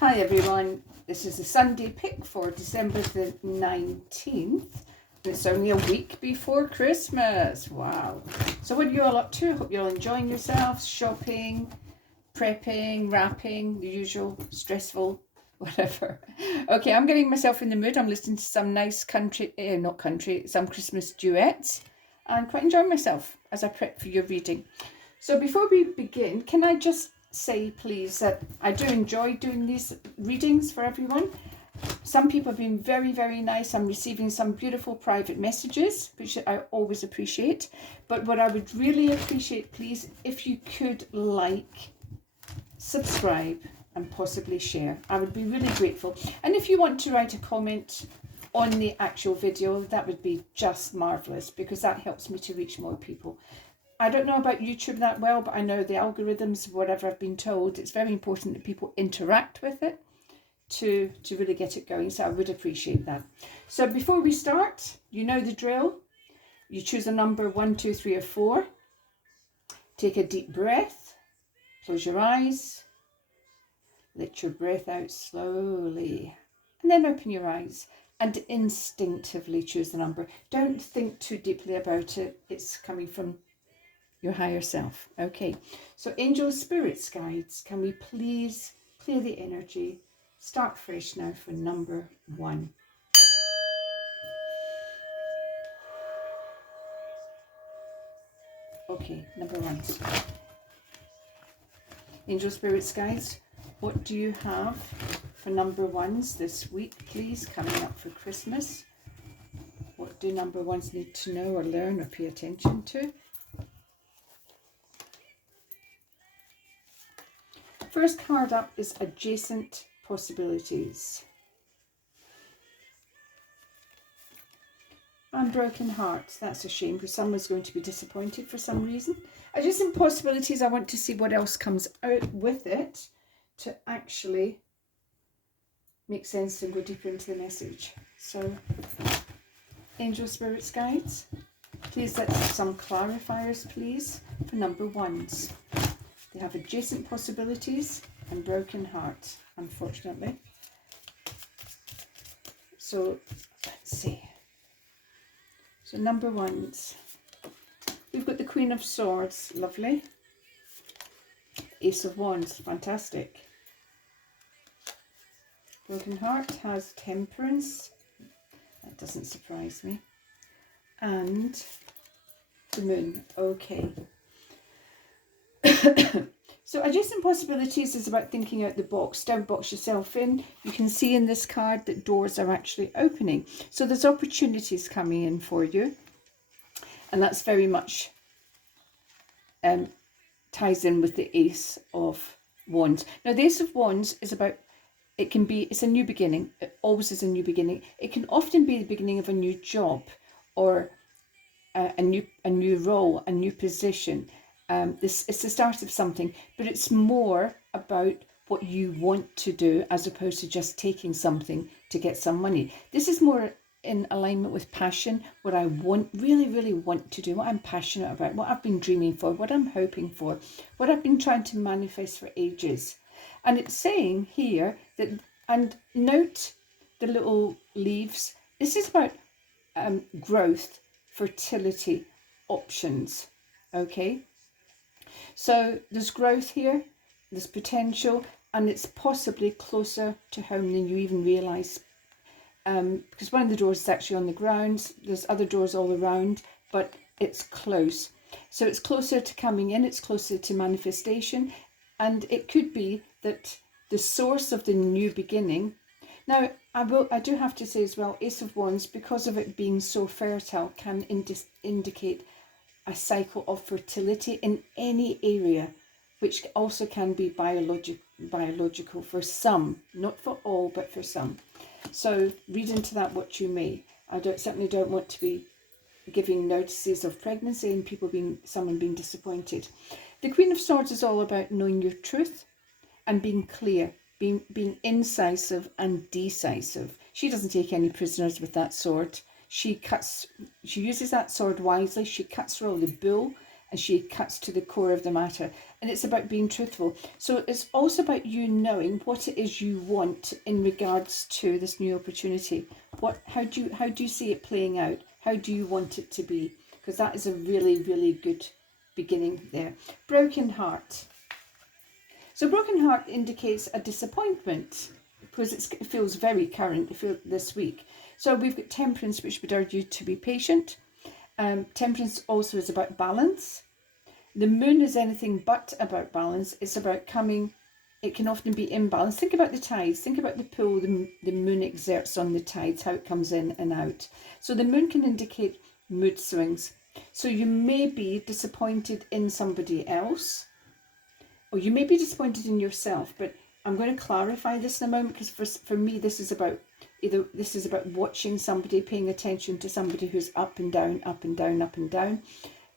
Hi everyone, this is the Sunday pick for December the 19th. It's only a week before Christmas. Wow. So what are you all up to? I hope you're all enjoying yourselves, shopping, prepping, wrapping, the usual stressful, whatever. Okay, I'm getting myself in the mood. I'm listening to some nice some Christmas duets and quite enjoying myself as I prep for your reading. So before we begin, can I just say please that I do enjoy doing these readings for everyone. Some people have been very, very nice. I'm receiving some beautiful private messages, which I always appreciate. But what I would really appreciate, please, if you could like, subscribe and possibly share. I would be really grateful. And if you want to write a comment on the actual video, that would be just marvellous, because that helps me to reach more people. I don't know about YouTube that well, but I know the algorithms, whatever I've been told, it's very important that people interact with it to really get it going. So I would appreciate that. So before we start, you know the drill. You choose a number 1, 2, 3, or 4. Take a deep breath. Close your eyes. Let your breath out slowly. And then open your eyes and instinctively choose the number. Don't think too deeply about it. It's coming from your higher self. Okay, so angels, spirits, guides, can we please clear the energy? Start fresh now for number 1. Okay, number 1. Angel, spirits, guides, what do you have for number 1s this week, please, coming up for Christmas? What do number 1s need to know or learn or pay attention to? First card up is adjacent possibilities. And broken hearts. That's a shame, because someone's going to be disappointed for some reason. Adjacent possibilities, I want to see what else comes out with it to actually make sense and go deeper into the message. So, angel, spirits, guides, please let's have some clarifiers, please, for number 1s. They have adjacent possibilities and broken hearts, unfortunately. So, let's see. So number 1s. We've got the Queen of Swords, lovely. Ace of Wands, fantastic. Broken Heart has Temperance. That doesn't surprise me. And the Moon, okay. So adjacent possibilities is about thinking out the box. Don't box yourself in. You can see in this card that doors are actually opening. So there's opportunities coming in for you. And that's very much ties in with the Ace of Wands. Now the Ace of Wands is about, it's a new beginning. It always is a new beginning. It can often be the beginning of a new job or a new role, a new position. It's the start of something, but it's more about what you want to do as opposed to just taking something to get some money. This is more in alignment with passion, what I want, really, really want to do, what I'm passionate about, what I've been dreaming for, what I'm hoping for, what I've been trying to manifest for ages. And it's saying here that, and note the little leaves, this is about growth, fertility, options, okay? So there's growth here, there's potential, and it's possibly closer to home than you even realise. Because one of the doors is actually on the ground, there's other doors all around, but it's close. So it's closer to coming in, it's closer to manifestation, and it could be that the source of the new beginning. Now, I do have to say as well, Ace of Wands, because of it being so fertile, can indicate a cycle of fertility in any area, which also can be biological for some, not for all, but for some. So read into that what you may. I certainly don't want to be giving notices of pregnancy and someone being disappointed. The Queen of Swords is all about knowing your truth and being clear, being incisive and decisive. She doesn't take any prisoners with that sword. She uses that sword wisely. She cuts through all the bull and she cuts to the core of the matter. And it's about being truthful. So it's also about you knowing what it is you want in regards to this new opportunity. How do you see it playing out? How do you want it to be? Because that is a really, really good beginning there. Broken heart. So broken heart indicates a disappointment, because it feels very current this week. So we've got Temperance, which would urge you to be patient. Temperance also is about balance. The moon is anything but about balance. It's about coming. It can often be imbalanced. Think about the tides. Think about the pull the moon exerts on the tides, how it comes in and out. So the moon can indicate mood swings. So you may be disappointed in somebody else, or you may be disappointed in yourself. But I'm going to clarify this in a moment, because for me this is about watching somebody, paying attention to somebody who's up and down, up and down, up and down.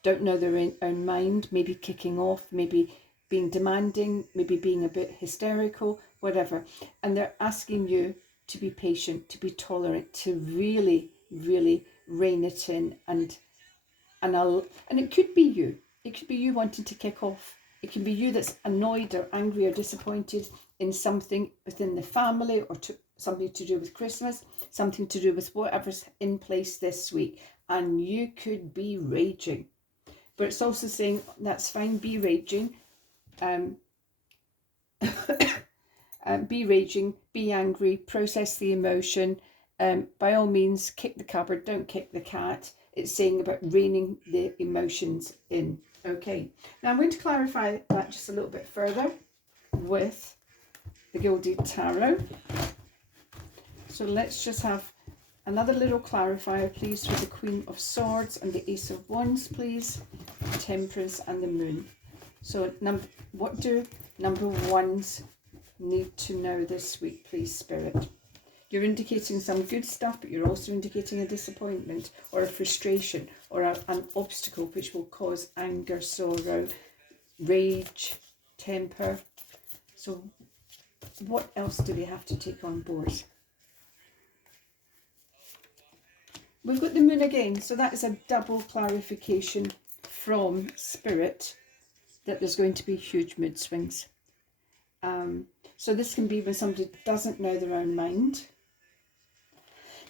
Don't know their own mind, maybe kicking off, maybe being demanding, maybe being a bit hysterical, whatever. And they're asking you to be patient, to be tolerant, to really, really rein it in. And it could be you. It could be you wanting to kick off. It can be you that's annoyed or angry or disappointed in something within the family, or something to do with Christmas, something to do with whatever's in place this week. And you could be raging. But it's also saying, that's fine, be raging. Be raging, be angry, process the emotion. By all means, kick the cupboard, don't kick the cat. It's saying about reining the emotions in. Okay, now I'm going to clarify that just a little bit further with the Gilded Tarot. So let's just have another little clarifier, please, with the Queen of Swords and the Ace of Wands, please. Temperance and the Moon. So what do number ones need to know this week, please, Spirit? You're indicating some good stuff, but you're also indicating a disappointment or a frustration or an obstacle which will cause anger, sorrow, rage, temper. So what else do they have to take on board? We've got the moon again, so that is a double clarification from Spirit that there's going to be huge mood swings. So this can be when somebody doesn't know their own mind.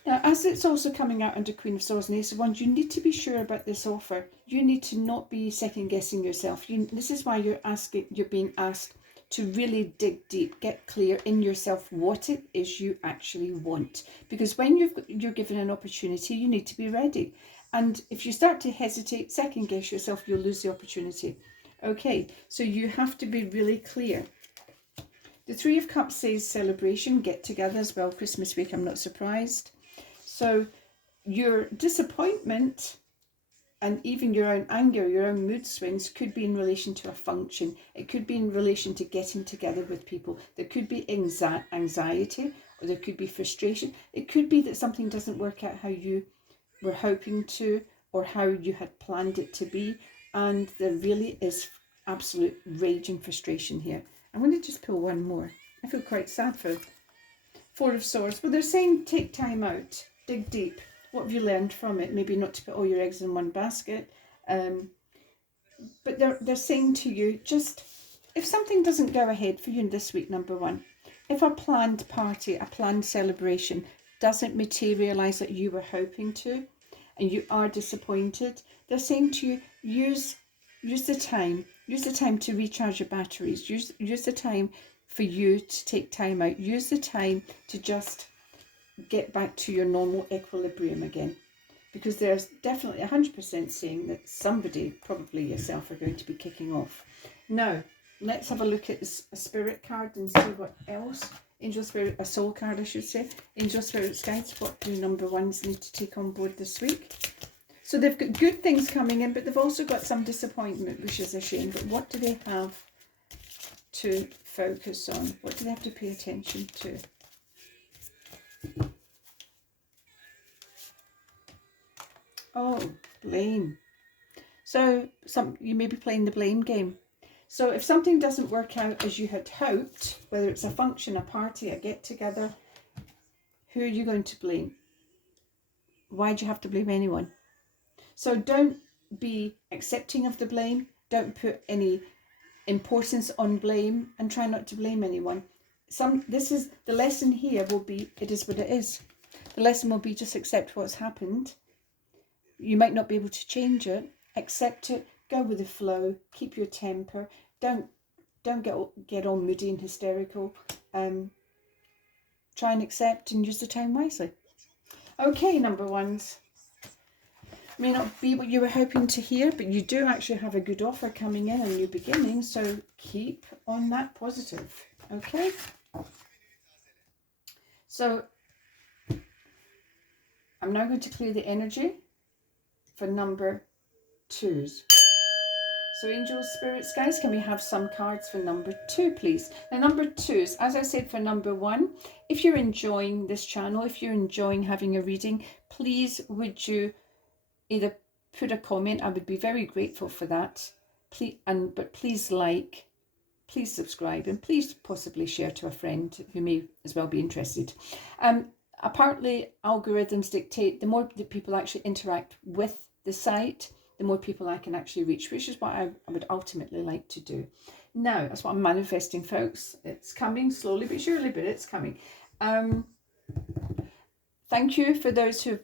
Now, as it's also coming out under Queen of Swords and Ace of Wands, you need to be sure about this offer. You need to not be second guessing yourself. This is why you're being asked to really dig deep, get clear in yourself what it is you actually want. Because when you're given an opportunity, you need to be ready. And if you start to hesitate, second guess yourself, you'll lose the opportunity. Okay, so you have to be really clear. The Three of Cups says celebration, get together as well, Christmas week, I'm not surprised. So your disappointment and even your own anger, your own mood swings could be in relation to a function. It could be in relation to getting together with people. There could be anxiety, or there could be frustration. It could be that something doesn't work out how you were hoping to, or how you had planned it to be. And there really is absolute rage and frustration here. I'm going to just pull one more. I feel quite sad for Four of Swords. Well, they're saying take time out, dig deep. What have you learned from it? Maybe not to put all your eggs in one basket. But they're saying to you, just if something doesn't go ahead for you in this week, number one, if a planned party, a planned celebration doesn't materialise like you were hoping to, and you are disappointed, they're saying to you, use the time. Use the time to recharge your batteries. Use the time for you to take time out. Use the time to just get back to your normal equilibrium again. Because there's definitely 100% saying that somebody, probably yourself, are going to be kicking off. Now, let's have a look at a spirit card and see what else. Angel Spirit, a soul card I should say. Angel Spirit's guides, what do number ones need to take on board this week? So they've got good things coming in, but they've also got some disappointment, which is a shame. But what do they have to focus on? What do they have to pay attention to? Oh, blame. So you may be playing the blame game. So if something doesn't work out as you had hoped, whether it's a function, a party, a get-together, who are you going to blame? Why do you have to blame anyone? So don't be accepting of the blame. Don't put any importance on blame, and try not to blame anyone. This is the lesson here will be, it is what it is. The lesson will be just accept what's happened. You might not be able to change it. Accept it. Go with the flow. Keep your temper. Don't get all moody and hysterical. Try and accept and use the time wisely. Okay, number ones. May not be what you were hoping to hear, but you do actually have a good offer coming in, a new beginning, so keep on that positive. Okay, so I'm now going to clear the energy for number twos. So angels, spirits, guys, can we have some cards for number two, please? Now, number twos, as I said for number one, if you're enjoying this channel, if you're enjoying having a reading, please would you either put a comment. I would be very grateful for that. But please like, please subscribe, and please possibly share to a friend who may as well be interested. Apparently, algorithms dictate the more that people actually interact with the site, the more people I can actually reach, which is what I would ultimately like to do. Now, that's what I'm manifesting, folks. It's coming slowly but surely, but it's coming. Thank you for those who've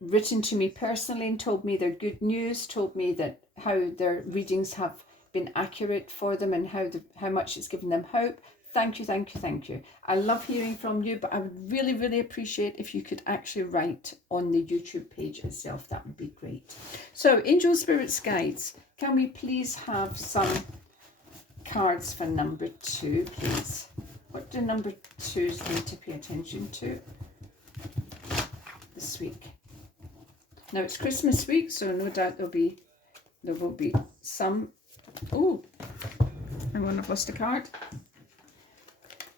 written to me personally and told me their good news, told me that how their readings have been accurate for them and how much it's given them hope. Thank you, thank you, thank you. I love hearing from you, but I would really, really appreciate if you could actually write on the YouTube page itself. That would be great. So, angel, spirits, guides, can we please have some cards for number two, please? What do number twos need to pay attention to this week? Now it's Christmas week, so no doubt there will be some. Oh, hang on, I've lost a card,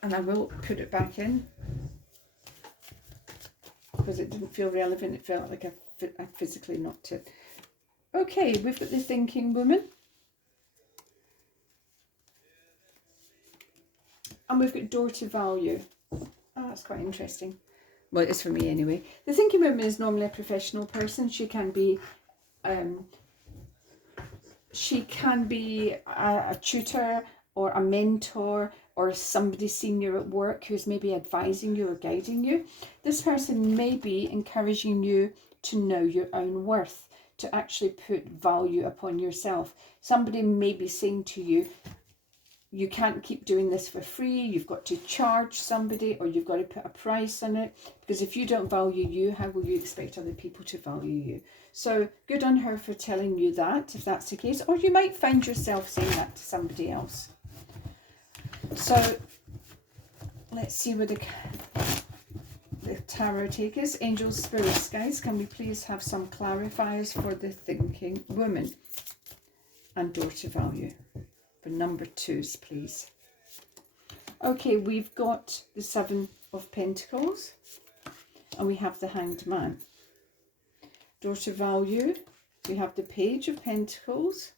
and I will put it back in because it didn't feel relevant. It felt like I physically knocked it. Okay, we've got the thinking woman, and we've got door to value. Oh, that's quite interesting. Well, it is for me anyway. The thinking woman is normally a professional person. She can be a tutor or a mentor or somebody senior at work who's maybe advising you or guiding you. This person may be encouraging you to know your own worth, to actually put value upon yourself. Somebody may be saying to you, you can't keep doing this for free, you've got to charge somebody, or you've got to put a price on it, because if you don't value you, how will you expect other people to value you? So good on her for telling you that, if that's the case, or you might find yourself saying that to somebody else. So let's see where the tarot take us. Angels, spirits, guys, can we please have some clarifiers for the thinking woman and door to value? For number twos, please. Okay, we've got the Seven of Pentacles and we have the Hanged Man. Door to value, we have the Page of Pentacles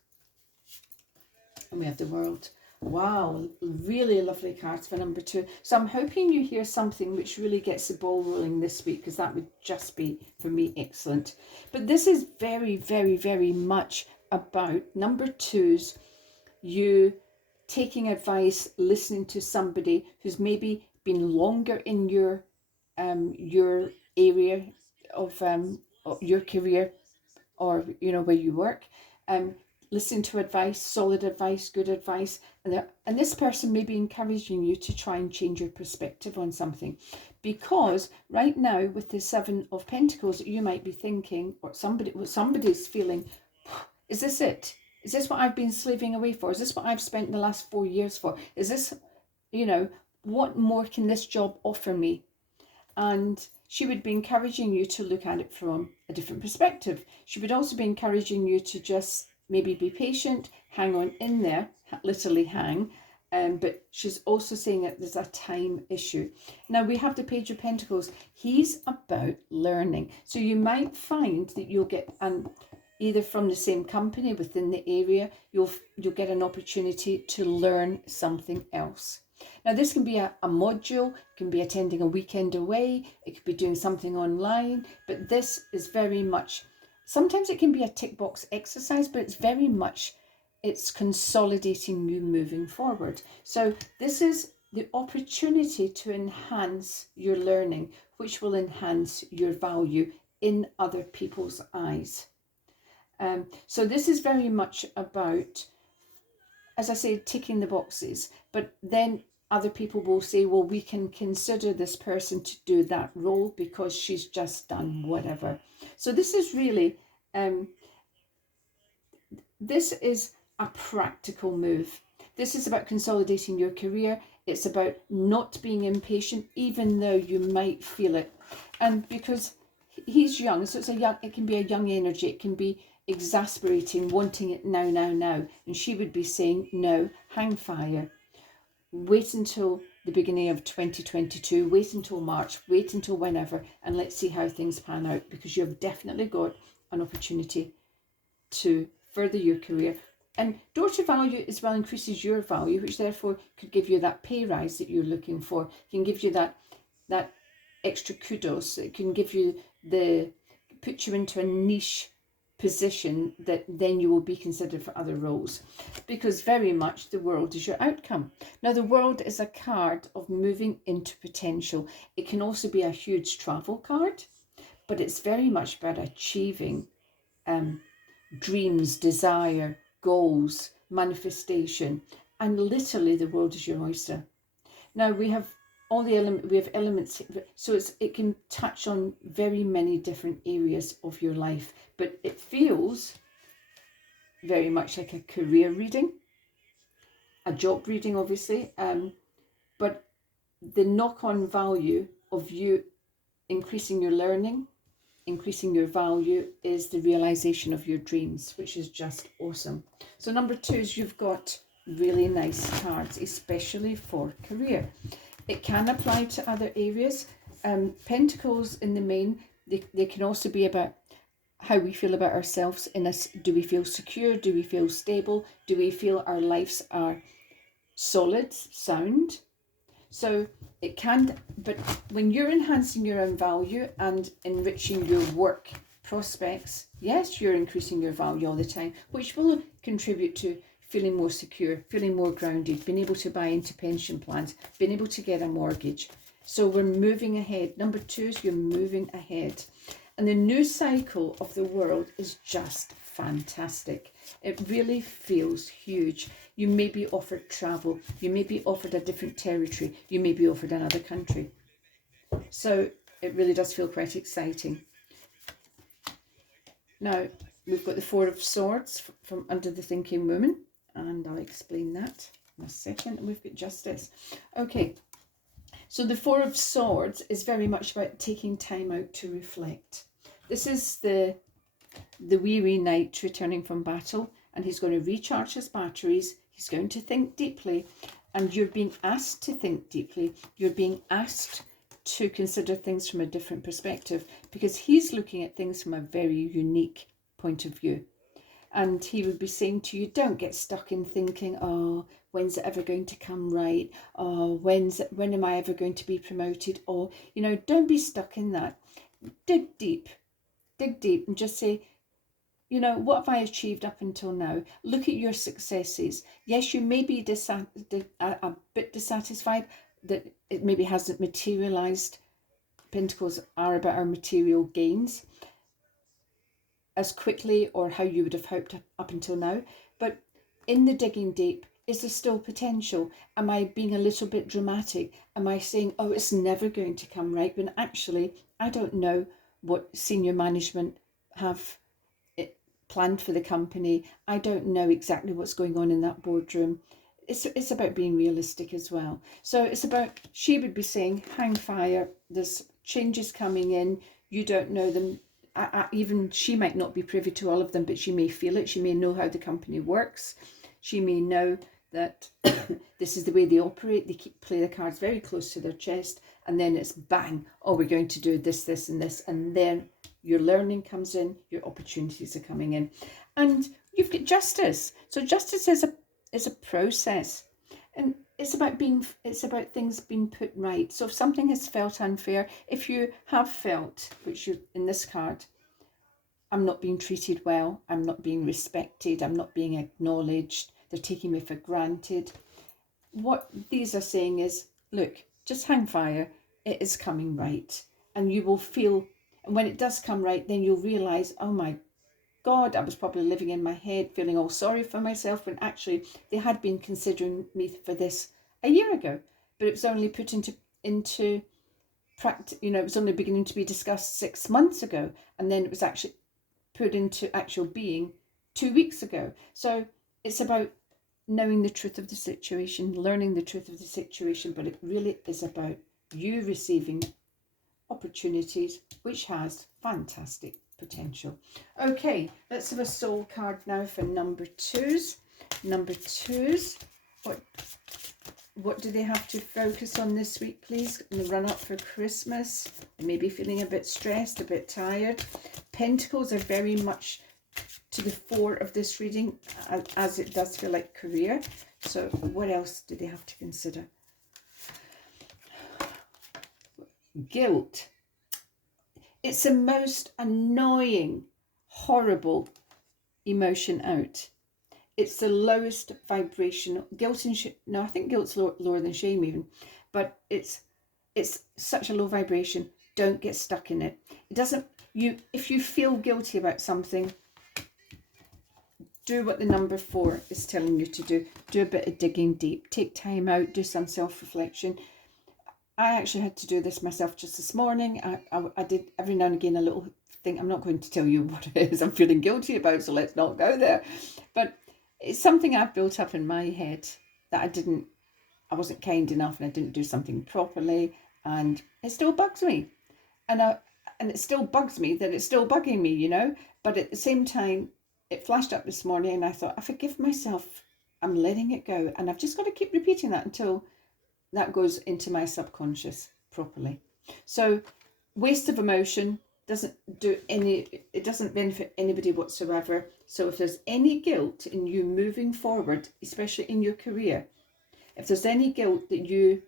and we have the World. Wow, really lovely cards for number two. So I'm hoping you hear something which really gets the ball rolling this week, because that would just be, for me, excellent. But this is very, very, very much about number twos, you taking advice, listening to somebody who's maybe been longer in your area of your career, or where you work, listen to advice, solid advice, good advice, and this person may be encouraging you to try and change your perspective on something, because right now with the Seven of Pentacles, you might be thinking, or somebody's feeling, is this it? Is this what I've been slaving away for? Is this what I've spent the last 4 years for? Is this, what more can this job offer me? And she would be encouraging you to look at it from a different perspective. She would also be encouraging you to just maybe be patient, hang on in there, literally hang. But she's also saying that there's a time issue. Now we have the Page of Pentacles. He's about learning. So you might find that you'll get either from the same company within the area, you'll get an opportunity to learn something else. Now this can be a module, it can be attending a weekend away, it could be doing something online, but this is very much Sometimes it can be a tick box exercise, but it's consolidating you moving forward. So this is the opportunity to enhance your learning, which will enhance your value in other people's eyes. So this is very much about, as I say, ticking the boxes, but then other people will say, well, we can consider this person to do that role because she's just done whatever. So this is really, this is a practical move. This is about consolidating your career. It's about not being impatient, even though you might feel it. And because he's young, so it can be a young energy. It can be exasperating, wanting it now, now, now. And she would be saying, no, hang fire. Wait until the beginning of 2022, wait until March, wait until whenever, and let's see how things pan out, because you've definitely got an opportunity to further your career. And daughter value as well increases your value, which therefore could give you that pay rise that you're looking for. It can give you that extra kudos. It can give you put you into a niche position that then you will be considered for other roles, because very much the world is your outcome. Now, the world is a card of moving into potential. It can also be a huge travel card, but it's very much about achieving dreams, desire, goals, manifestation, and literally the world is your oyster. Now we have elements, so it can touch on very many different areas of your life, but it feels very much like a career reading, a job reading, obviously, but the knock-on value of you increasing your learning, increasing your value, is the realization of your dreams, which is just awesome. So number 2 is you've got really nice cards, especially for career. It can apply to other areas. Pentacles in the main, they can also be about how we feel about ourselves. Do we feel secure? Do we feel stable? Do we feel our lives are solid, sound? So it can, but when you're enhancing your own value and enriching your work prospects, yes, you're increasing your value all the time, which will contribute to feeling more secure, feeling more grounded, being able to buy into pension plans, being able to get a mortgage. So we're moving ahead. Number 2 is you're moving ahead. And the new cycle of the world is just fantastic. It really feels huge. You may be offered travel. You may be offered a different territory. You may be offered another country. So it really does feel quite exciting. Now, we've got the 4 of Swords from Under the Thinking Woman, and I'll explain that in a second. And we've got Justice. Okay, so the 4 of Swords is very much about taking time out to reflect. This is the weary knight returning from battle, and he's going to recharge his batteries. He's going to think deeply, and you're being asked to think deeply. You're being asked to consider things from a different perspective, because he's looking at things from a very unique point of view. And he would be saying to you, don't get stuck in thinking, oh, when's it ever going to come right? Oh, when am I ever going to be promoted? Or, don't be stuck in that. Dig deep and just say, what have I achieved up until now? Look at your successes. Yes, you may be a bit dissatisfied that it maybe hasn't materialized. Pentacles are about our material gains as quickly or how you would have hoped up until now. But in the digging deep, is there still potential? Am I being a little bit dramatic? Am I saying, oh, it's never going to come right, when actually I don't know what senior management have planned for the company. I don't know exactly what's going on in that boardroom. It's about being realistic as well. So it's about, she would be saying, hang fire, there's changes coming in, you don't know them. Even she might not be privy to all of them, but she may feel it. She may know how the company works. She may know that this is the way they operate. They play the cards very close to their chest, and then it's bang, oh, we're going to do this, this, and this, and then your learning comes in, your opportunities are coming in. And you've got Justice. So Justice is a process, and it's about things being put right. So if something has felt unfair, if you have felt, which you in this card, I'm not being treated well, I'm not being respected, I'm not being acknowledged, they're taking me for granted. What these are saying is, look, just hang fire, it is coming right. And you will feel, and when it does come right, then you'll realise, oh my God, I was probably living in my head, feeling all sorry for myself, when actually they had been considering me for this a year ago. But it was only put into practice, you know, it was only beginning to be discussed 6 months ago. And then it was actually put into actual being 2 weeks ago. So it's about knowing the truth of the situation, learning the truth of the situation, but it really is about you receiving opportunities, which has fantastic potential. Okay, let's have a soul card now for number twos. Number twos, what do they have to focus on this week, please, in the run up for Christmas? They may be feeling a bit stressed, a bit tired. Pentacles are very much to the fore of this reading, as it does feel like career. So what else do they have to consider? Guilt. It's the most annoying, horrible emotion out. It's the lowest vibration. Guilt and no, I think guilt's lower than shame even, but it's such a low vibration. Don't get stuck in it. It doesn't. If you feel guilty about something, do what the number 4 is telling you to do. Do a bit of digging deep. Take time out. Do some self-reflection. I actually had to do this myself just this morning. I did every now and again a little thing. I'm not going to tell you what it is I'm feeling guilty about, so let's not go there. But it's something I've built up in my head that I wasn't kind enough and I didn't do something properly, and it still bugs me. And it still bugs me that it's still bugging me, you know. But at the same time, it flashed up this morning and I thought, I forgive myself. I'm letting it go. And I've just got to keep repeating that until that goes into my subconscious properly. So waste of emotion doesn't benefit anybody whatsoever. So if there's any guilt in you moving forward, especially in your career, if there's any guilt that you're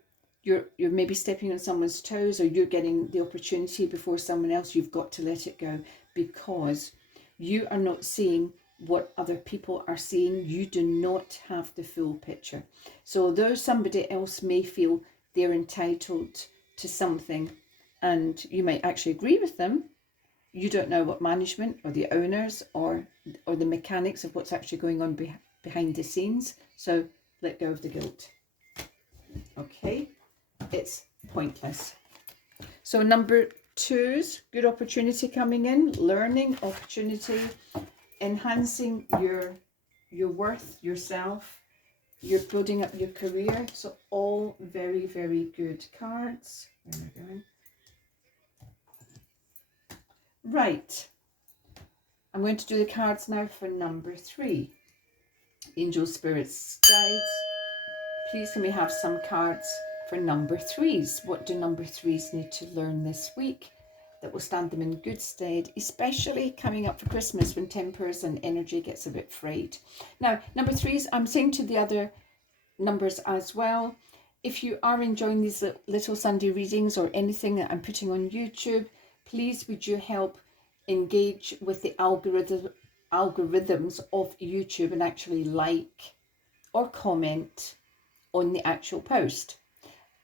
maybe stepping on someone's toes, or you're getting the opportunity before someone else, you've got to let it go, because you are not seeing what other people are seeing. You do not have the full picture. So although somebody else may feel they're entitled to something, and you might actually agree with them, you don't know what management or the owners or the mechanics of what's actually going on behind the scenes. So let go of the guilt. Okay, it's pointless. So number 2's good opportunity coming in, learning opportunity, enhancing your worth, yourself, you're building up your career. So all very, very good cards. Where am I going? Right. I'm going to do the cards now for number 3. Angel, spirits, guides. Please can we have some cards for number 3's? What do number 3's need to learn this week that will stand them in good stead, especially coming up for Christmas when tempers and energy gets a bit frayed? Now, number 3's, I'm saying to the other numbers as well, if you are enjoying these little Sunday readings or anything that I'm putting on YouTube, please would you help engage with the algorithms of YouTube and actually like or comment on the actual post.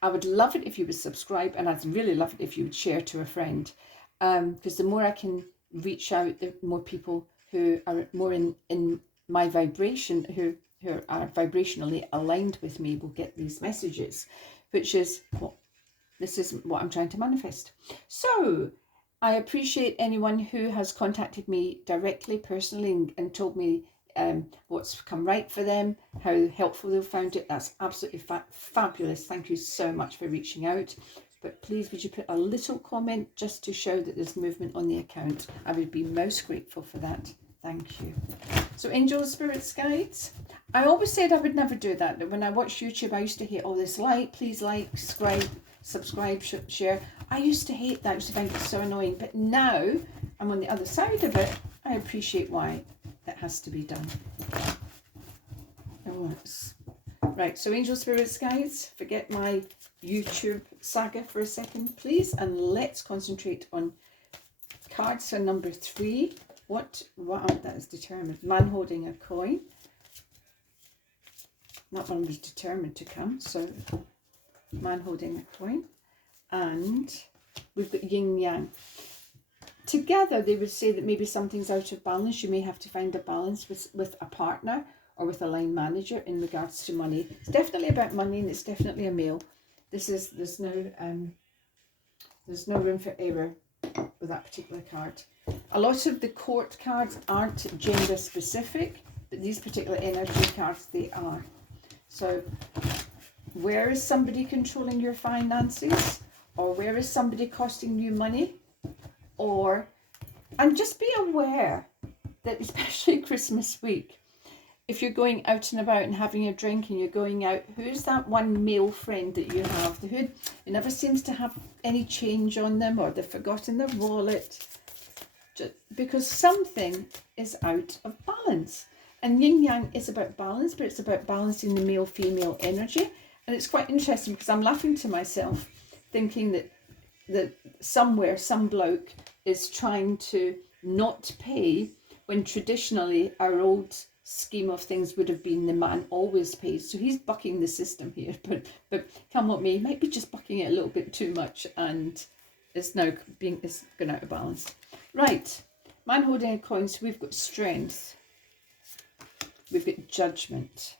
I would love it if you would subscribe, and I'd really love it if you would share to a friend, because the more I can reach out, the more people who are more in my vibration, who are vibrationally aligned with me, will get these messages, which is this is what I'm trying to manifest. So I appreciate anyone who has contacted me directly, personally, and told me what's come right for them, how helpful they've found it. That's absolutely fabulous. Thank you so much for reaching out. But please would you put a little comment just to show that there's movement on the account. I would be most grateful for that. Thank you. So angels, spirits, guides. I always said I would never do that. When I watched YouTube, I used to hate all this please like, subscribe, share. I used to hate that. I used to find it so annoying. But now I'm on the other side of it. I appreciate why that has to be done. Right, so angel, spirits, guides, forget my YouTube saga for a second, please, and let's concentrate on cards for number 3. Wow, that is determined. Man holding a coin. That one was determined to come. So man holding a coin. And we've got yin yang. Together, they would say that maybe something's out of balance. You may have to find a balance with a partner or with a line manager in regards to money. It's definitely about money, and it's definitely a male. There's no room for error with that particular card. A lot of the court cards aren't gender specific, but these particular energy cards, they are. So where is somebody controlling your finances? Or where is somebody costing you money? And just be aware that especially Christmas week, if you're going out and about and having a drink and you're going out, who's that one male friend that you have who never seems to have any change on them, or they've forgotten their wallet? Just because something is out of balance. And yin yang is about balance, but it's about balancing the male-female energy. And it's quite interesting because I'm laughing to myself thinking that somewhere some bloke is trying to not pay when traditionally our old scheme of things would have been the man always pays. So he's bucking the system here, but come what may, he might be just bucking it a little bit too much, and it's now it's gone out of balance. Right, man holding a coin. So we've got strength, we've got judgment,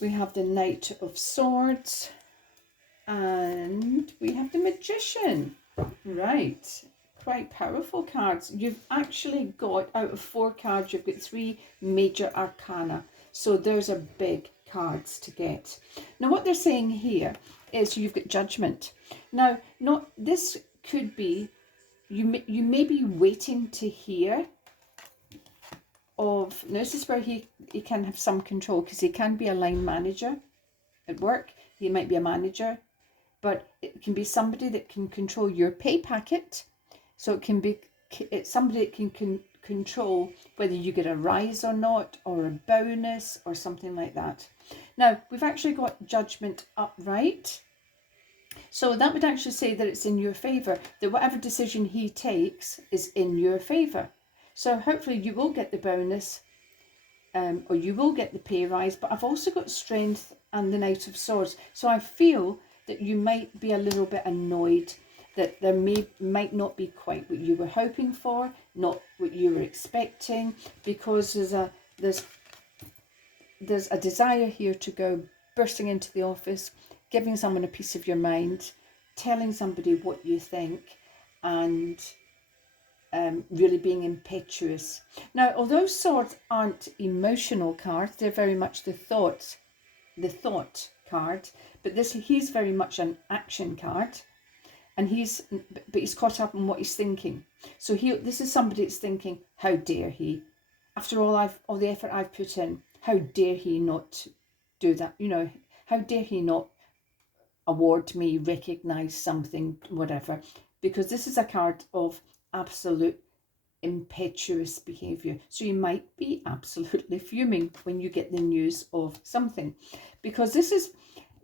we have the Knight of Swords, and we have the Magician. Right, quite powerful cards. You've actually got, out of 4 cards, you've got 3 major arcana. So there's a big cards to get. Now what they're saying here is you've got judgment. Now, this could be, you may be waiting to hear of, now this is where he can have some control, because he can be a line manager at work. He might be a manager, but it can be somebody that can control your pay packet. So it's somebody that can control whether you get a rise or not, or a bonus or something like that. Now, we've actually got judgment upright. So that would actually say that it's in your favour, that whatever decision he takes is in your favour. So hopefully you will get the bonus, or you will get the pay rise. But I've also got strength and the Knight of Swords. So I feel that you might be a little bit annoyed that there might not be quite what you were hoping for, not what you were expecting, because there's a desire here to go bursting into the office, giving someone a piece of your mind, telling somebody what you think, and really being impetuous. Now, although swords aren't emotional cards, they're very much the thought card, but he's very much an action card. And he's caught up in what he's thinking. So this is somebody that's thinking, how dare he? After all the effort I've put in, how dare he not do that? How dare he not award me, recognise something, whatever? Because this is a card of absolute impetuous behaviour. So you might be absolutely fuming when you get the news of something, because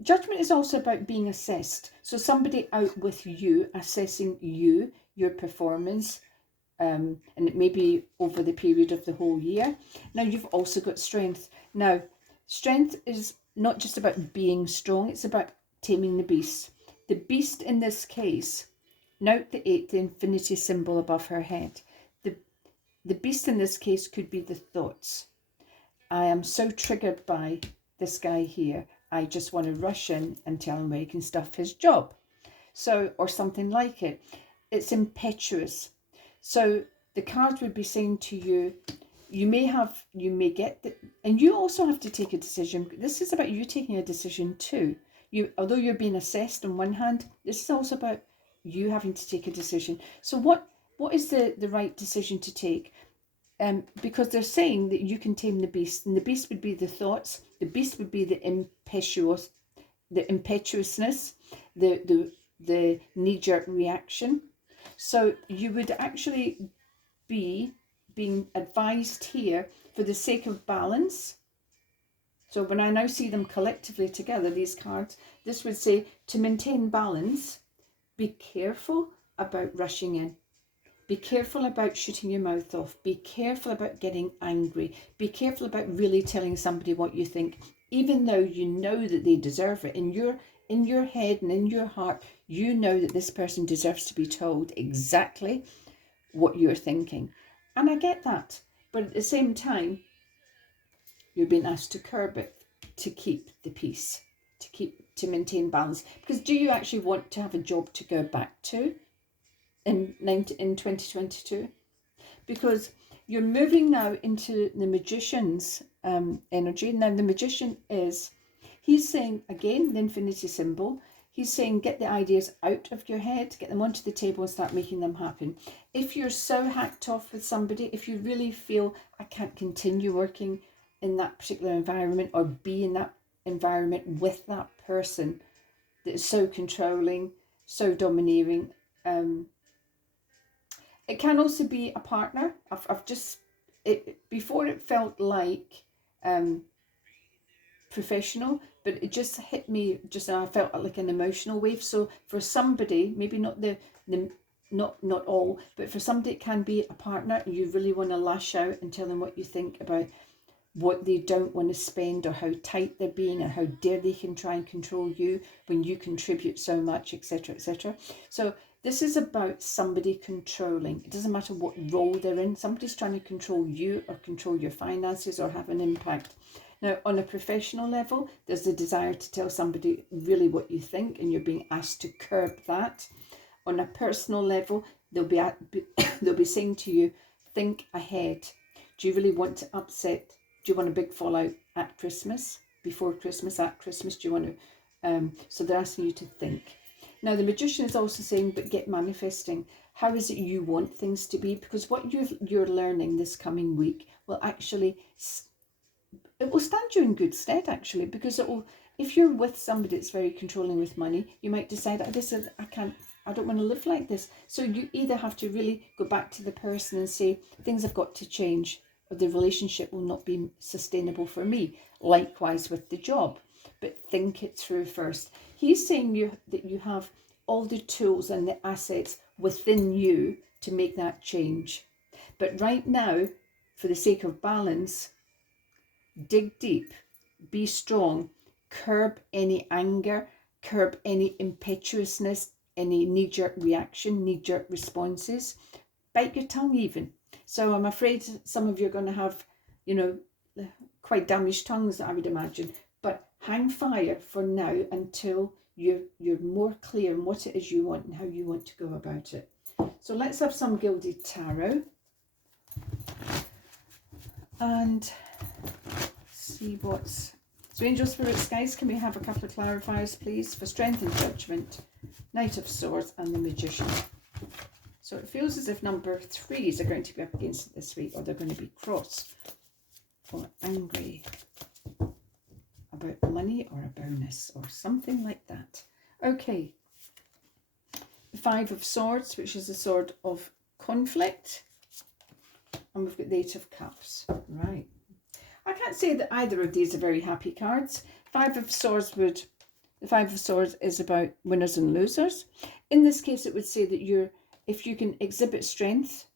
judgment is also about being assessed. So somebody out with you, assessing you, your performance, and it may be over the period of the whole year. Now you've also got strength. Now, strength is not just about being strong, it's about taming the beast. The beast in this case, note the 8, the infinity symbol above her head. The beast in this case could be the thoughts. I am so triggered by this guy here. I just want to rush in and tell him where he can stuff his job. So, or something like it. It's impetuous. So the card would be saying to you, you may get and you also have to take a decision. This is about you taking a decision too. Although you're being assessed on one hand, this is also about you having to take a decision. So what is the right decision to take? Because they're saying that you can tame the beast, and the beast would be the thoughts, the beast would be the impetuousness, the knee-jerk reaction. So you would actually be being advised here, for the sake of balance. So when I now see them collectively together, these cards, this would say, to maintain balance, be careful about rushing in. Be careful about shooting your mouth off. Be careful about getting angry. Be careful about really telling somebody what you think, even though you know that they deserve it. In your head and in your heart, you know that this person deserves to be told exactly what you're thinking. And I get that. But at the same time, you're being asked to curb it, to keep the peace, to maintain balance. Because do you actually want to have a job to go back to in 2022? Because you're moving now into the magician's energy. Now the magician he's saying, again, the infinity symbol, he's saying get the ideas out of your head, get them onto the table and start making them happen. If you're so hacked off with somebody, if you really feel I can't continue working in that particular environment or be in that environment with that person that is so controlling, so domineering, it can also be a partner. Before it felt like professional, but it just hit me just now. I felt like an emotional wave. So for somebody, maybe not not all, but for somebody it can be a partner, and you really want to lash out and tell them what you think about what they don't want to spend or how tight they're being and how dare they can try and control you when you contribute so much, etc., etc. So this is about somebody controlling. It doesn't matter what role they're in. Somebody's trying to control you or control your finances or have an impact. Now, on a professional level, there's a desire to tell somebody really what you think, and you're being asked to curb that. On a personal level, they'll be saying to you, think ahead. Do you really want to upset? Do you want a big fallout at Christmas, before Christmas, at Christmas? Do you want to? So they're asking you to think. Now, the magician is also saying, but get manifesting. How is it you want things to be? Because what you're learning this coming week will actually, it will stand you in good stead, actually, because it will, if you're with somebody that's very controlling with money, you might decide, I don't want to live like this. So you either have to really go back to the person and say, things have got to change, or the relationship will not be sustainable for me. Likewise with the job, but think it through first. He's saying that you have all the tools and the assets within you to make that change. But right now, for the sake of balance, dig deep, be strong, curb any anger, curb any impetuousness, any knee-jerk reaction, knee-jerk responses. Bite your tongue even. So I'm afraid some of you are going to have, quite damaged tongues, I would imagine. But hang fire for now until you're more clear on what it is you want and how you want to go about it. So let's have some Gilded Tarot. And see what's... So angels, spirits, guys, can we have a couple of clarifiers, please, for Strength and Judgment, Knight of Swords, and the Magician. So it feels as if number 3s are going to be up against it this week, or they're going to be cross or angry about money or a bonus or something like that. Okay. The 5 of Swords, which is a sword of conflict. And we've got the 8 of Cups. Right. I can't say that either of these are very happy cards. The 5 of Swords is about winners and losers. In this case, it would say that if you can exhibit strength,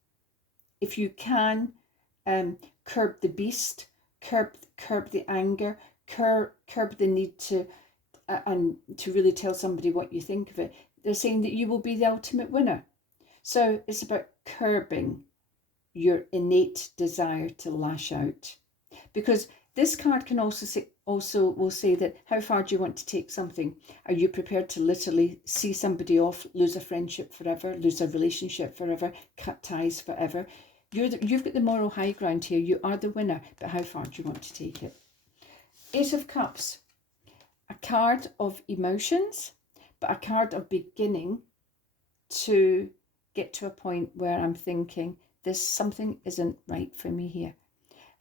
if you can curb the beast, curb the anger, curb the need to really tell somebody what you think of it, they're saying that you will be the ultimate winner. So it's about curbing your innate desire to lash out. Because this card can also will say that how far do you want to take something? Are you prepared to literally see somebody off, lose a friendship forever, lose a relationship forever, cut ties forever? You've got the moral high ground here. You are the winner, but how far do you want to take it? 8 of Cups, a card of emotions, but a card of beginning to get to a point where I'm thinking, something isn't right for me here.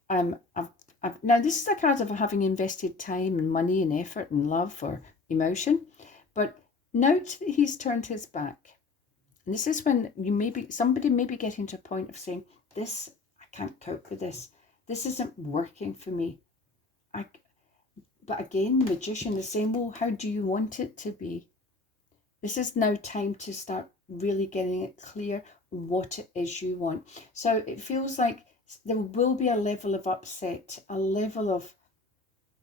Now this is a card of having invested time and money and effort and love or emotion, but now that he's turned his back, and this is when somebody may be getting to a point of saying, I can't cope with this. This isn't working for me. But again, Magician is saying, well, how do you want it to be? This is now time to start really getting it clear what it is you want. So it feels like there will be a level of upset, a level of,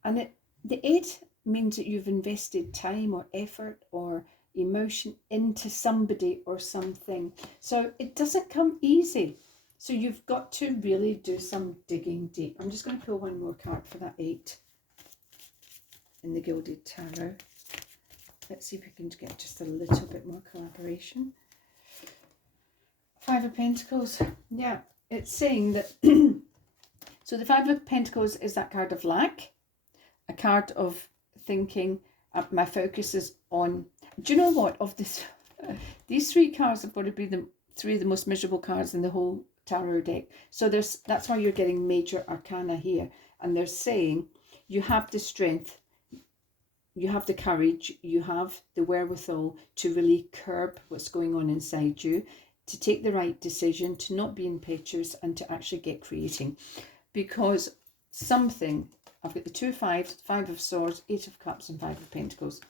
and the 8 means that you've invested time or effort or emotion into somebody or something. So it doesn't come easy. So you've got to really do some digging deep. I'm just going to pull one more card for that 8 in the Gilded Tarot. Let's see if we can get just a little bit more collaboration. 5 of Pentacles. Yeah, it's saying that so the 5 of Pentacles is that card of lack, a card of thinking, my focus is on, do you know what, of this these 3 cards have got to be the 3 of the most miserable cards in the whole tarot deck. So that's why you're getting major arcana here, and they're saying you have the strength, you have the courage, you have the wherewithal to really curb what's going on inside you, to take the right decision, to not be impetuous, and to actually get creating. Because something, I've got the 2 of 5s, 5 of Swords, 8 of Cups, and 5 of Pentacles.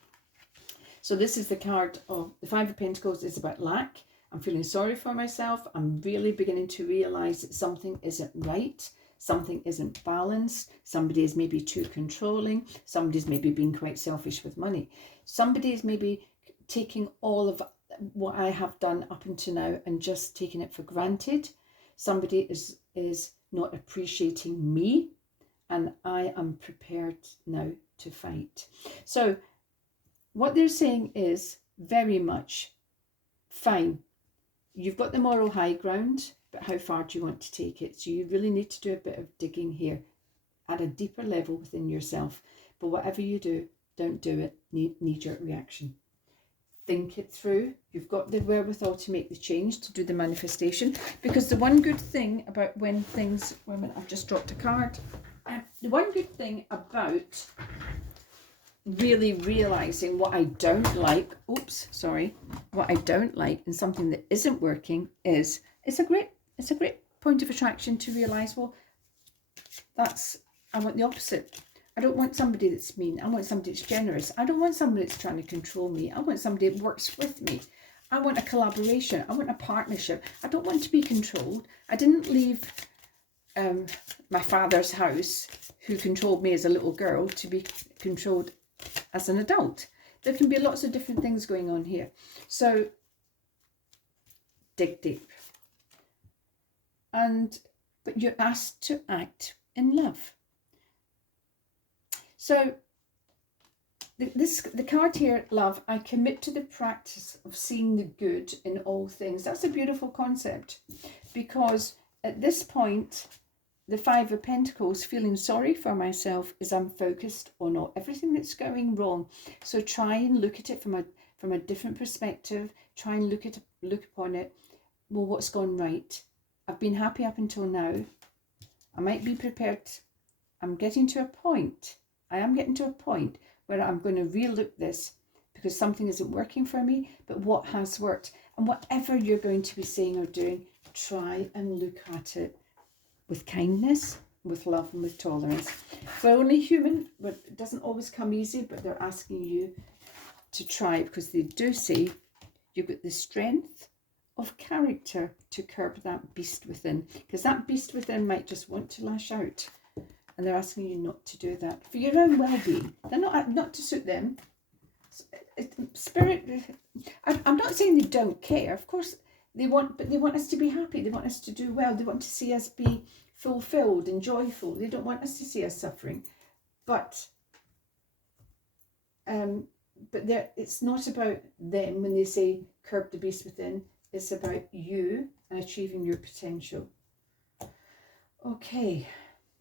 So this is the card of the 5 of Pentacles is about lack. I'm feeling sorry for myself. I'm really beginning to realize that something isn't right. Something isn't balanced. Somebody is maybe too controlling. Somebody's maybe being quite selfish with money. Somebody is maybe taking all of what I have done up until now and just taking it for granted. Somebody is not appreciating me, and I am prepared now to fight. So what they're saying is very much fine. You've got the moral high ground, but how far do you want to take it? So you really need to do a bit of digging here at a deeper level within yourself. But whatever you do, don't do it knee-jerk reaction. Think it through. You've got the wherewithal to make the change, to do the manifestation. Because the one good thing about when things, wait a minute, I've just dropped a card. The one good thing about really realizing what I don't like, what I don't like and something that isn't working is, it's a great point of attraction to realize, well, I want the opposite. I don't want somebody that's mean. I want somebody that's generous. I don't want somebody that's trying to control me. I want somebody that works with me. I want a collaboration. I want a partnership. I don't want to be controlled. I didn't leave my father's house, who controlled me as a little girl, to be controlled as an adult. There can be lots of different things going on here. So dig deep. But you're asked to act in love. So the card here, love, I commit to the practice of seeing the good in all things. That's a beautiful concept, because at this point, the 5 of Pentacles, feeling sorry for myself, is I'm focused on everything that's going wrong. So try and look at it from a different perspective. Try and look upon it. Well, what's gone right? I've been happy up until now. I might be prepared. I am getting to a point where I'm going to relook this, because something isn't working for me, but what has worked? And whatever you're going to be saying or doing, try and look at it with kindness, with love, and with tolerance. We're only human, but it doesn't always come easy, but they're asking you to try, because they do say you've got the strength of character to curb that beast within, because that beast within might just want to lash out, and they're asking you not to do that for your own well-being. They're not to suit them. Spirit, I'm not saying they don't care. Of course they want, but they want us to be happy. They want us to do well. They want to see us be fulfilled and joyful. They don't want us to see us suffering. But it's not about them when they say curb the beast within. It's about you and achieving your potential. Okay,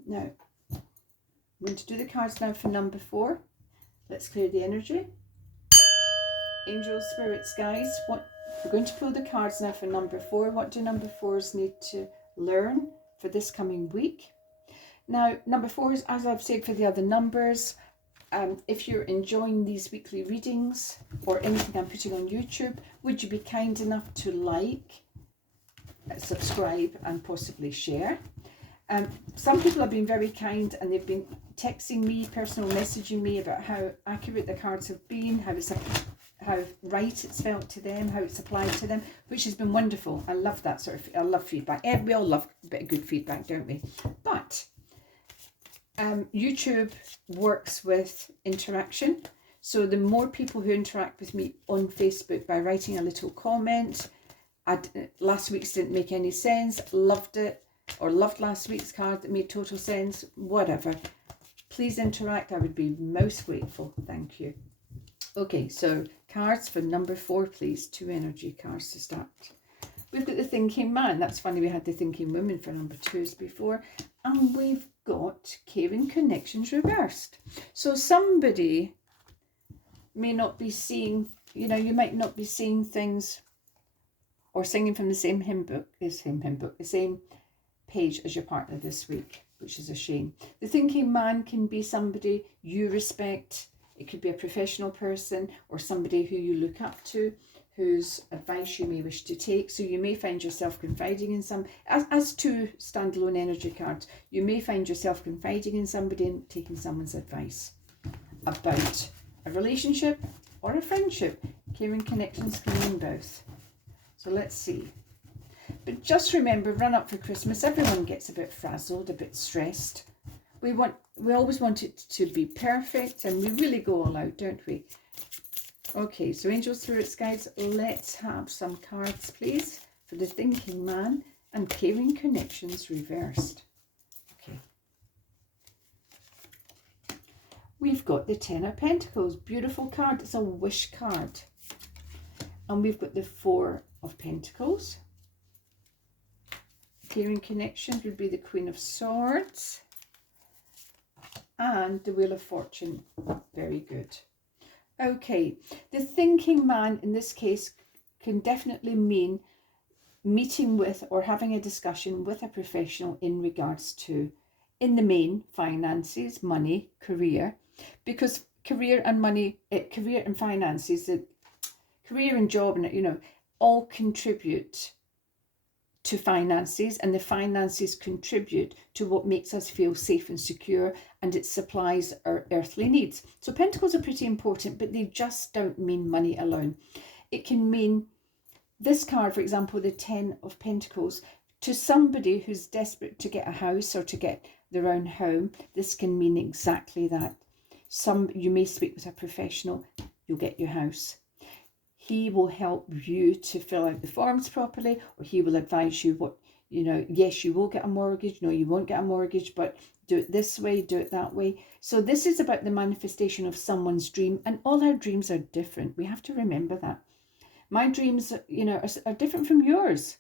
now I'm going to do the cards now for number 4. Let's clear the energy. Angels, spirits, guys, we're going to pull the cards now for number 4. What do number 4s need to learn for this coming week? Now, number 4 is, as I've said for the other numbers, if you're enjoying these weekly readings or anything I'm putting on YouTube, would you be kind enough to like, subscribe, and possibly share? Some people have been very kind, and they've been texting me, personal messaging me about how accurate the cards have been, how it's right it's felt to them, how it's applied to them, which has been wonderful. I love that sort of, I love feedback. We all love a bit of good feedback, don't we? But YouTube works with interaction. So the more people who interact with me on Facebook by writing a little comment, last week's didn't make any sense, loved it, or loved last week's card that made total sense, whatever. Please interact. I would be most grateful. Thank you. Okay, so cards for number 4, please. 2 energy cards to start. We've got the thinking man. That's funny, we had the thinking woman for number 2s before. And we've got caring connections reversed. So somebody may not be seeing, you might not be seeing things or singing from the same the same page as your partner this week, which is a shame. The thinking man can be somebody you respect. It could be a professional person or somebody who you look up to, whose advice you may wish to take. So you may find yourself confiding in as 2 standalone energy cards, you may find yourself confiding in somebody and taking someone's advice about a relationship or a friendship. Caring connections can mean both. So let's see. But just remember, run up for Christmas, everyone gets a bit frazzled, a bit stressed. We always want it to be perfect, and we really go all out, don't we? Okay, so angels, spirits, guides, let's have some cards, please, for the thinking man and caring connections reversed. Okay. We've got the 10 of Pentacles, beautiful card. It's a wish card. And we've got the 4 of Pentacles. Caring connections would be the Queen of Swords. And the Wheel of Fortune. Very good. Okay, the thinking man in this case can definitely mean meeting with or having a discussion with a professional in regards to, in the main, finances, money, career. Because career and money, career and finances, career and job, and all contribute to finances, and the finances contribute to what makes us feel safe and secure, and it supplies our earthly needs. So pentacles are pretty important, but they just don't mean money alone. It can mean, this card, for example, the 10 of Pentacles, to somebody who's desperate to get a house or to get their own home, this can mean exactly that. You may speak with a professional, you'll get your house. He will help you to fill out the forms properly, or he will advise you what, yes, you will get a mortgage, no, you won't get a mortgage, but do it this way, do it that way. So this is about the manifestation of someone's dream, and all our dreams are different. We have to remember that. My dreams, are different from yours.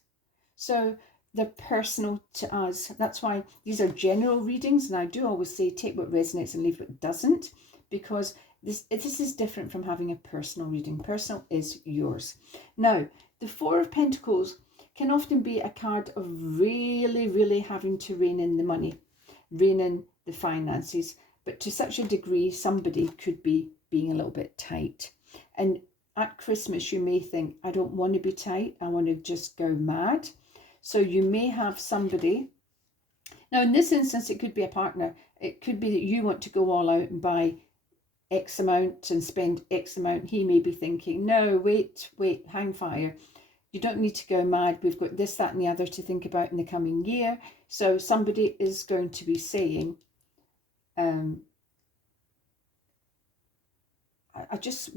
So they're personal to us. That's why these are general readings, and I do always say take what resonates and leave what doesn't, because this is different from having a personal reading. Personal is yours. Now, the 4 of Pentacles can often be a card of really, really having to rein in the money, rein in the finances. But to such a degree, somebody could be being a little bit tight. And at Christmas, you may think, I don't want to be tight. I want to just go mad. So you may have somebody. Now, in this instance, it could be a partner. It could be that you want to go all out and buy X amount and spend X amount. He may be thinking, no, wait, hang fire. You don't need to go mad. We've got this, that, and the other to think about in the coming year. So somebody is going to be saying, I just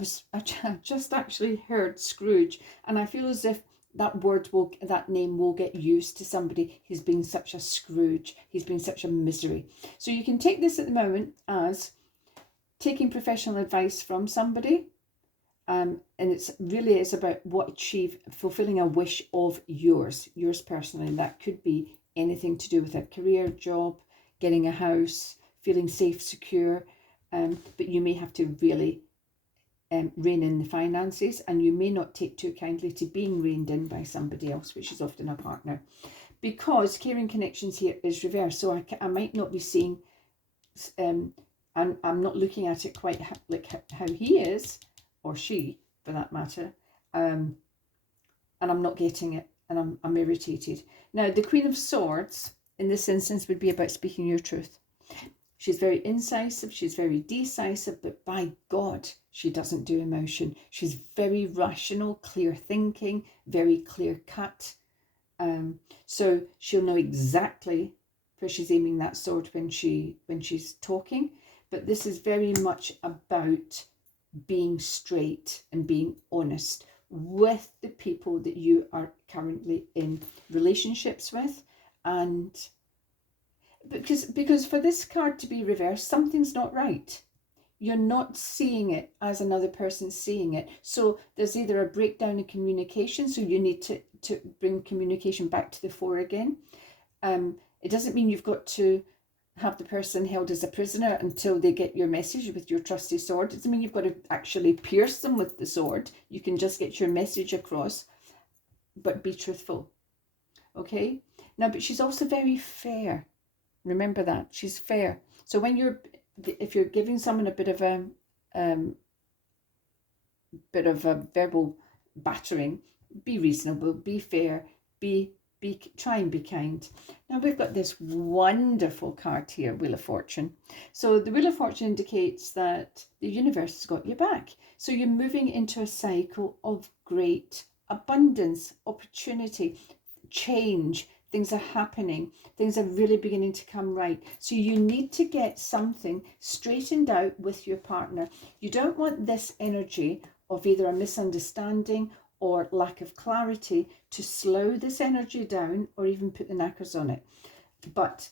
actually heard Scrooge, and I feel as if that name will get used to somebody who's been such a Scrooge. He's been such a misery. So you can take this at the moment as taking professional advice from somebody, and it's really is about fulfilling a wish of yours personally. And that could be anything to do with a career, job, getting a house, feeling safe, secure. But you may have to really rein in the finances, and you may not take too kindly to being reined in by somebody else, which is often a partner, because caring connections here is reversed. So I might not be seeing, and I'm not looking at it quite like how he is, or she for that matter, and I'm not getting it, and I'm irritated. Now, the Queen of Swords in this instance would be about speaking your truth. She's very incisive, she's very decisive, but by God, She doesn't do emotion. She's very rational, clear thinking, very clear cut. So she'll know exactly where she's aiming that sword when she's talking. But this is very much about being straight and being honest with the people that you are currently in relationships with. And because for this card to be reversed, something's not right. You're not seeing it as another person's seeing it. So there's either a breakdown in communication, so you need to bring communication back to the fore again. It doesn't mean you've got to have the person held as a prisoner until they get your message with your trusty sword. It doesn't mean you've got to actually pierce them with the sword. You can just get your message across, but be truthful. Okay? Now, but she's also very fair. Remember that. She's fair. So if you're giving someone a bit of a verbal battering, be reasonable, be fair, try and be kind. Now we've got this wonderful card here, Wheel of Fortune. So the Wheel of Fortune indicates that the universe has got your back. So you're moving into a cycle of great abundance, opportunity, change. Things are happening. Things are really beginning to come right. So you need to get something straightened out with your partner. You don't want this energy of either a misunderstanding or lack of clarity to slow this energy down or even put the knackers on it. But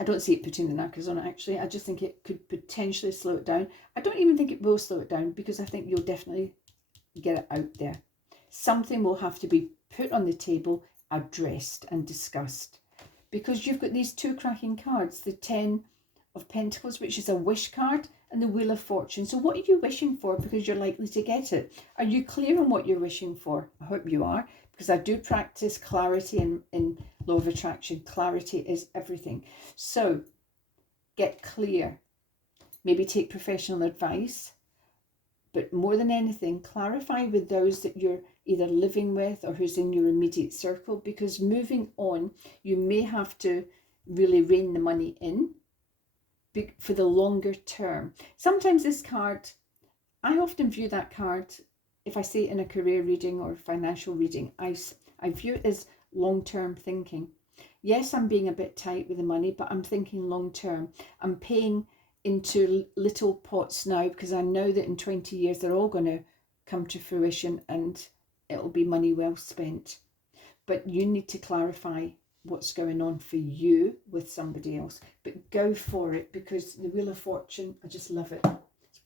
I don't see it putting the knackers on it, actually. I just think it could potentially slow it down. I don't even think it will slow it down, because I think you'll definitely get it out there. Something will have to be put on the table, addressed and discussed, because you've got these two cracking cards, the 10 of Pentacles, which is a wish card, and the Wheel of Fortune. So what are you wishing for? Because you're likely to get it. Are you clear on what you're wishing for? I hope you are, because I do practice clarity in Law of Attraction. Clarity is everything. So get clear. Maybe take professional advice. But more than anything, clarify with those that you're either living with or who's in your immediate circle, because moving on, you may have to really rein the money in for the longer term. Sometimes this card, I often view that card, if I say it in a career reading or financial reading, I view it as long-term thinking. Yes, I'm being a bit tight with the money, but I'm thinking long-term. I'm paying into little pots now, because I know that in 20 years they're all going to come to fruition and it'll be money well spent. But you need to clarify what's going on for you with somebody else. But go for it, because the Wheel of Fortune, I just love it. It's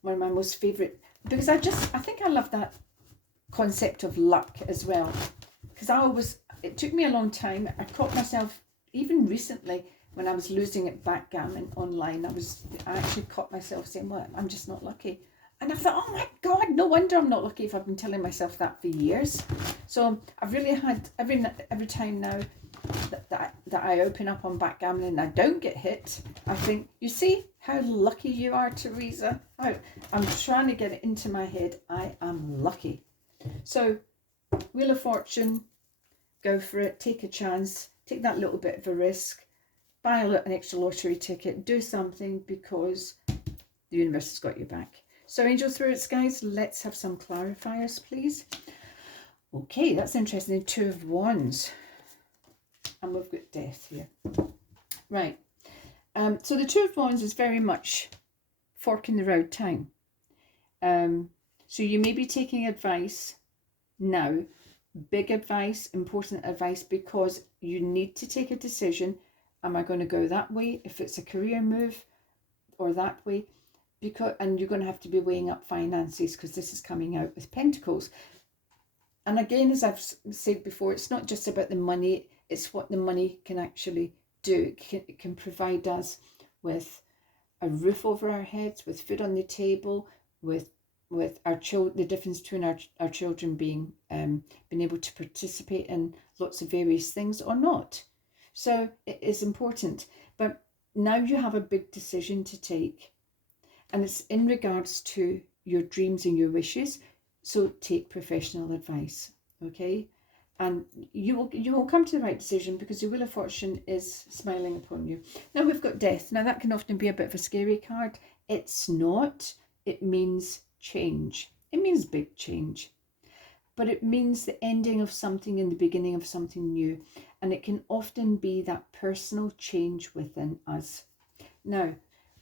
one of my most favourite, because I think I love that concept of luck as well. Because it took me a long time. I caught myself, even recently, when I was losing at backgammon online, I actually caught myself saying, well, I'm just not lucky. And I thought, oh my God, no wonder I'm not lucky if I've been telling myself that for years. So I've really had, every time now that I open up on backgammon and I don't get hit, I think, you see how lucky you are, Theresa? I'm trying to get it into my head. I am lucky. So Wheel of Fortune, go for it. Take a chance. Take that little bit of a risk. Buy an extra lottery ticket. Do something, because the universe has got your back. So angel spirits, guys, let's have some clarifiers, please. Okay, that's interesting. 2 of Wands. And we've got Death here. Right. So the 2 of Wands is very much fork in the road time. So you may be taking advice now. Big advice, important advice, because you need to take a decision. Am I going to go that way, if it's a career move, or that way? And you're going to have to be weighing up finances, because this is coming out with Pentacles. And again, as I've said before, it's not just about the money, it's what the money can actually do. It can provide us with a roof over our heads, with food on the table, with our children, the difference between our children being able to participate in lots of various things or not. So it is important. But now you have a big decision to take, and it's in regards to your dreams and your wishes. So take professional advice, okay? And you will come to the right decision, because the Wheel of Fortune is smiling upon you. Now we've got Death. Now that can often be a bit of a scary card. It's not. it means change. It means big change. But it means the ending of something and the beginning of something new. And it can often be that personal change within us. Now,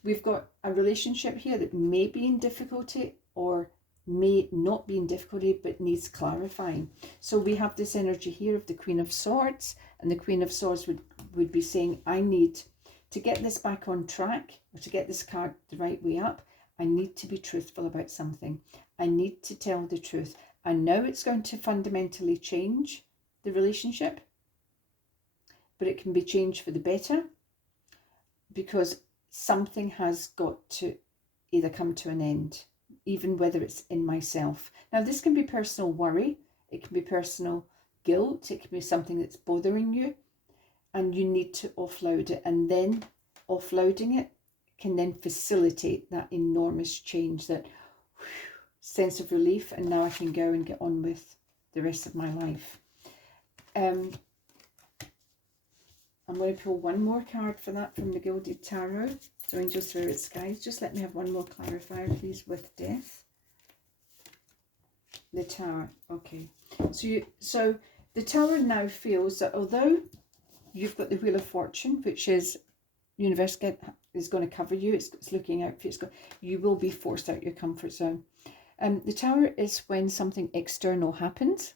we've got a relationship here that may be in difficulty or may not be in difficulty, but needs clarifying. So we have this energy here of the Queen of Swords, and the Queen of Swords would be saying, I need to get this back on track, or to get this card the right way up. I need to be truthful about something. I need to tell the truth. I know it's going to fundamentally change the relationship, but it can be changed for the better, because something has got to either come to an end, even whether it's in myself. Now, this can be personal worry, it can be personal guilt, it can be something that's bothering you, and you need to offload it. And then offloading it can then facilitate that enormous change, that sense of relief, and now I can go and get on with the rest of my life. I'm going to pull one more card for that from the Gilded Tarot. So Angels, Spirits, Guides, just let me have one more clarifier, please, with Death. The Tower. Okay. So the Tower now feels that although you've got the Wheel of Fortune, which is universe is going to cover you, it's looking out for you, you will be forced out your comfort zone. The Tower is when something external happens,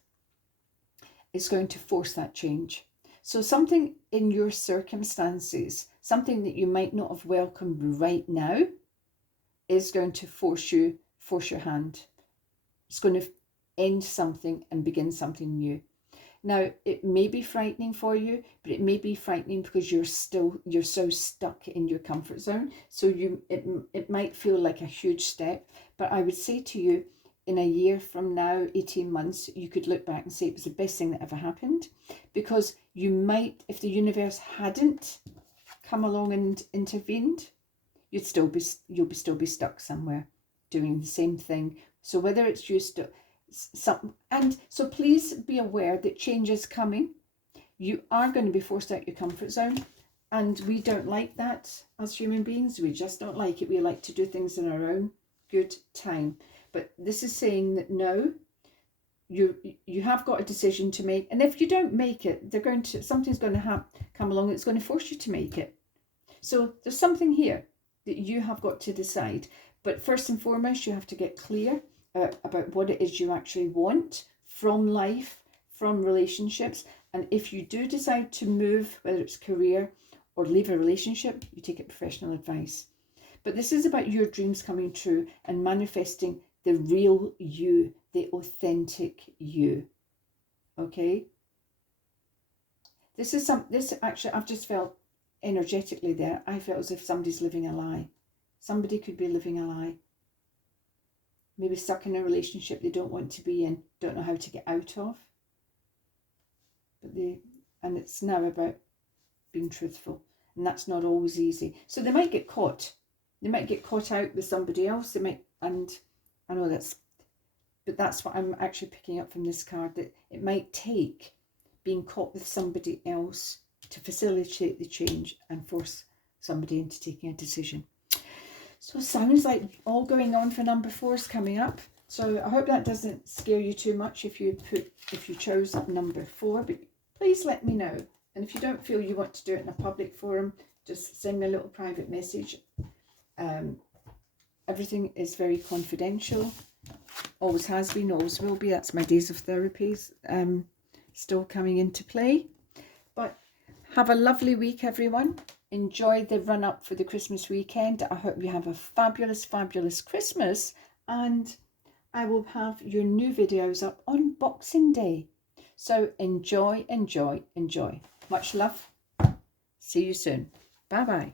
it's going to force that change. So something in your circumstances, something that you might not have welcomed right now, is going to force your hand. It's going to end something and begin something new. Now, it may be frightening for you, but it may be frightening because you're so stuck in your comfort zone. So it might feel like a huge step, but I would say to you, in a year from now, 18 months, you could look back and say it was the best thing that ever happened, because you might, if the universe hadn't come along and intervened, you'll still be stuck somewhere doing the same thing. So whether it's just and so please be aware that change is coming. You are going to be forced out your comfort zone, and we don't like that as human beings. We just don't like it. We like to do things in our own good time. But this is saying that no, you have got a decision to make, and if you don't make it, something's going to come along that's going to force you to make it. So there's something here that you have got to decide. But first and foremost, you have to get clear about what it is you actually want from life, from relationships. And if you do decide to move, whether it's career or leave a relationship, you take it professional advice. But this is about your dreams coming true and manifesting the real you, the authentic you. Okay? This actually, I've just felt energetically there, I felt as if somebody's living a lie. Somebody could be living a lie. Maybe stuck in a relationship they don't want to be in, don't know how to get out of. And it's now about being truthful. And that's not always easy. So they might get caught. They might get caught out with somebody else. And I know but that's what I'm actually picking up from this card, that it might take being caught with somebody else to facilitate the change and force somebody into taking a decision. So it sounds like all going on for number 4 is coming up. So I hope that doesn't scare you too much if you chose number 4, but please let me know. And if you don't feel you want to do it in a public forum, just send me a little private message. Everything is very confidential. Always has been, always will be. That's my days of therapies still coming into play. But have a lovely week, everyone. Enjoy the run up for the Christmas weekend. I hope you have a fabulous, fabulous Christmas. And I will have your new videos up on Boxing Day. So enjoy, enjoy, enjoy. Much love. See you soon. Bye-bye.